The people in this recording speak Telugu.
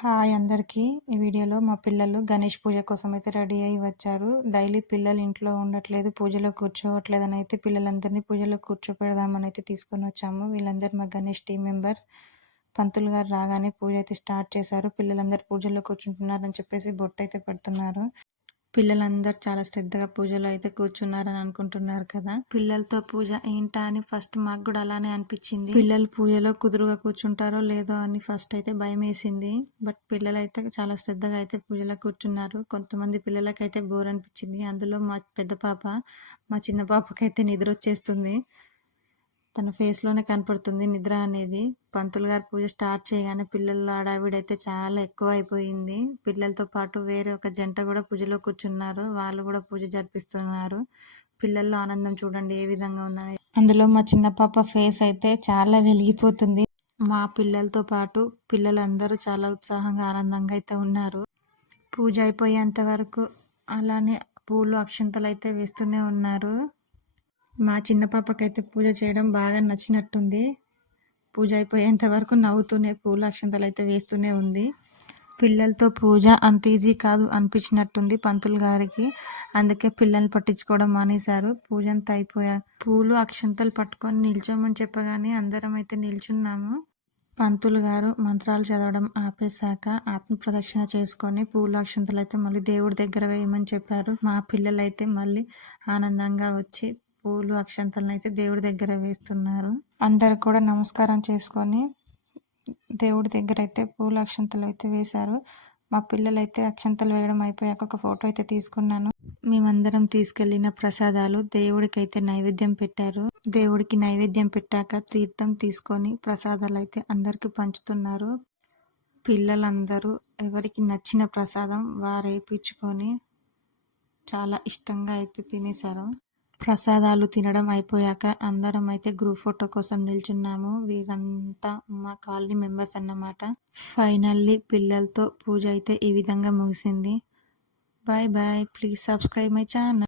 హాయ్ అందరికీ. ఈ వీడియోలో మా పిల్లలు గణేష్ పూజ కోసం అయితే రెడీ అయ్యి వచ్చారు. డైలీ పిల్లలు ఇంట్లో ఉండట్లేదు, పూజలో కూర్చోవట్లేదని అయితే పిల్లలందరినీ పూజలో కూర్చోపెడదామని అయితే తీసుకొని వచ్చాము. వీళ్ళందరూ మా గణేష్ టీం మెంబర్స్. పంతులు గారు రాగానే పూజ అయితే స్టార్ట్ చేశారు. పిల్లలందరూ పూజలో కూర్చుంటున్నారని చెప్పేసి బొట్టయితే పెడుతున్నారు. పిల్లలందరూ చాలా శ్రద్ధగా పూజలో అయితే కూర్చున్నారని అనుకుంటున్నారు కదా. పిల్లలతో పూజ ఏంటా అని ఫస్ట్ మాకు కూడా అలానే అనిపించింది. పిల్లలు పూజలో కుదురుగా కూర్చుంటారో లేదో అని ఫస్ట్ అయితే భయం వేసింది. బట్ పిల్లలు అయితే చాలా శ్రద్ధగా అయితే పూజలో కూర్చున్నారు. కొంతమంది పిల్లలకైతే బోర్ అనిపించింది. అందులో మా పెద్ద పాప, మా చిన్న పాపకైతే నిద్ర వచ్చేస్తుంది. తన ఫేస్లోనే కనపడుతుంది నిద్ర అనేది. పంతులు గారు పూజ స్టార్ట్ చేయగానే పిల్లల హడావిడైతే చాలా ఎక్కువ అయిపోయింది. పిల్లలతో పాటు వేరే ఒక జంట కూడా పూజలో కూర్చున్నారు. వాళ్ళు కూడా పూజ జరిపిస్తున్నారు. పిల్లల్లో ఆనందం చూడండి ఏ విధంగా ఉన్నది. అందులో మా చిన్న పాప ఫేస్ అయితే చాలా వెలిగిపోతుంది. మా పిల్లలతో పాటు పిల్లలందరూ చాలా ఉత్సాహంగా ఆనందంగా అయితే ఉన్నారు. పూజ అయిపోయేంత వరకు అలానే పూలు అక్షంతలు అయితే వేస్తూనే ఉన్నారు. మా చిన్న పాపకైతే పూజ చేయడం బాగా నచ్చినట్టుంది. పూజ అయిపోయేంత వరకు నవ్వుతూనే పూల అక్షంతలు అయితే వేస్తూనే ఉంది. పిల్లలతో పూజ అంత ఈజీ కాదు అనిపించినట్టుంది పంతులు గారికి. అందుకే పిల్లల్ని పట్టించుకోవడం మానేశారు. పూజ అంతా అయిపోయా పూలు అక్షంతలు పట్టుకొని నిల్చోమని చెప్పగానే అందరం అయితే నిల్చున్నాము. పంతులు గారు మంత్రాలు చదవడం ఆపేశాక ఆత్మ ప్రదక్షిణ చేసుకొని పూల అక్షంతలు అయితే మళ్ళీ దేవుడి దగ్గర వేయమని చెప్పారు. మా పిల్లలైతే మళ్ళీ ఆనందంగా వచ్చి పూలు అక్షంతలను అయితే దేవుడి దగ్గర వేస్తున్నారు. అందరు కూడా నమస్కారం చేసుకొని దేవుడి దగ్గర అయితే పూల అక్షంతలు అయితే వేశారు. మా పిల్లలైతే అక్షంతలు వేయడం అయిపోయాక ఒక ఫోటో అయితే తీసుకున్నాను. మేమందరం తీసుకెళ్లిన ప్రసాదాలు దేవుడికైతే నైవేద్యం పెట్టారు. దేవుడికి నైవేద్యం పెట్టాక తీర్థం తీసుకొని ప్రసాదాలు అయితే అందరికి పంచుతున్నారు. పిల్లలందరూ ఎవరికి నచ్చిన ప్రసాదం వారు వేయించుకొని చాలా ఇష్టంగా అయితే తినేశారు. ప్రసాదాలు తినడం అయిపోయాక అందరం అయితే గ్రూప్ ఫోటో కోసం నిల్చున్నాము. వీరంతా మా కాలనీ మెంబర్స్ అన్నమాట. ఫైనల్లీ పిల్లలతో పూజ అయితే ఈ విధంగా ముగిసింది. Bye bye. Please subscribe my channel.